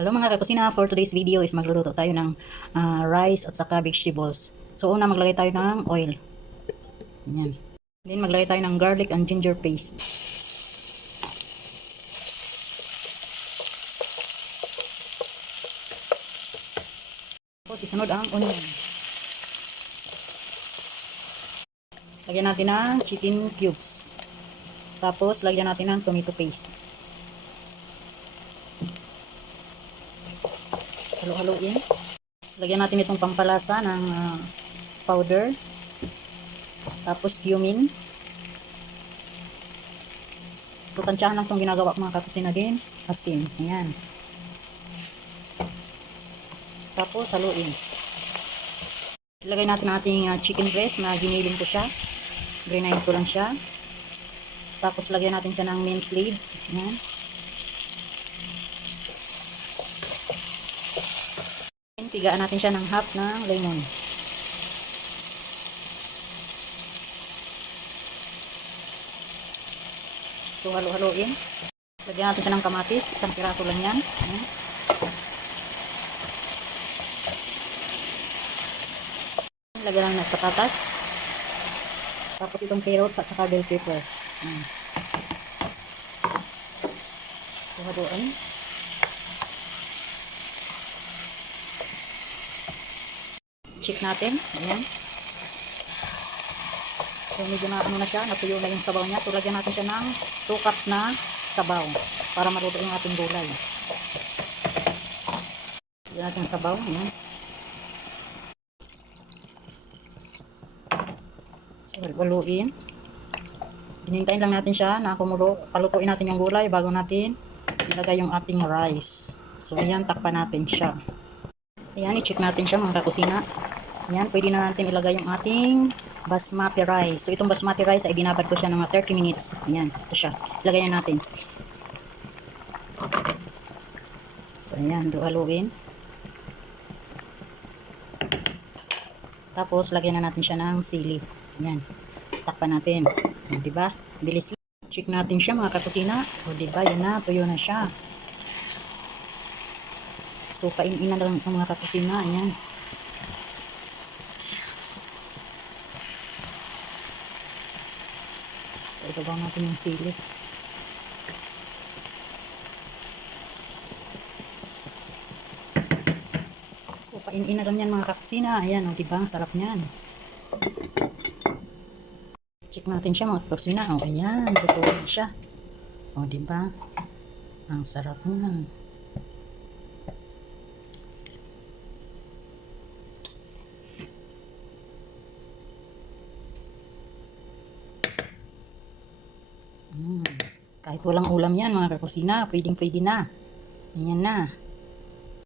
Hello mga kakusina, for today's video is magluluto tayo ng ah, rice at saka vegetables. So una maglagay tayo ng oil. Yan. Then maglagay tayo ng garlic and ginger paste. Tapos isunod ang onion. Lagyan natin ng chicken cubes. Tapos lagyan natin ng tomato paste. Halo-haloin. Lagyan natin itong pampalasa ng ah, powder. Tapos cumin. So, tansyahan lang itong ginagawa ko mga kakusina din. Asin. Ayan. Tapos, haluin. Ilagay natin ating ah, chicken breast na giniling ko siya. Grinayin ko lang siya. Tapos, lagyan natin siya ng mint leaves. Ayan. Tigaan natin siya ng half ng lemon. So, halo-haloin. Lagyan natin siya ng kamatis. Isang piraso lang yan. Ayan. Lagyan lang ng patatas. Tapos itong carrots at saka bell pepper. Ayan. So, haluin. Check natin. Ayan. So, medyo na ano na siya, natuyo na yung sabaw niya. So, lagyan natin siya ng 2 cups na sabaw para maluto yung ating gulay. Lagyan natin sabaw. Ayan. So, waluin. Hinintayin lang natin siya na kumulo. Palutuin natin yung gulay bago natin ilagay yung ating rice. So, ayan, takpan natin siya. Ayan, i-check natin siya mga kakusina. Ayan, pwede na natin ilagay yung ating basmati rice. So, itong basmati rice ay binabad ko siya ng mga 30 minutes. Ayan, ito siya. Ilagay na natin. So, ayan, haluin. Tapos, lagyan na natin siya ng sili. Ayan, takpan natin. O, diba? Bilis lang. Check natin siya mga kakusina. O, diba? Yan na, tuyo na siya. So, kain-ina na lang ang mga kakusina. Ayan. So, ibabaw natin yung sili. So, kain-ina lang yan mga kakusina. Ayan, o, diba? Ang sarap niyan. Check natin siya mga kakusina. O, ayan. Luto na siya. O, diba? Ang sarap niyan. Kahit walang ulam yan mga kakusina, pwedeng pwede na. Ayan na.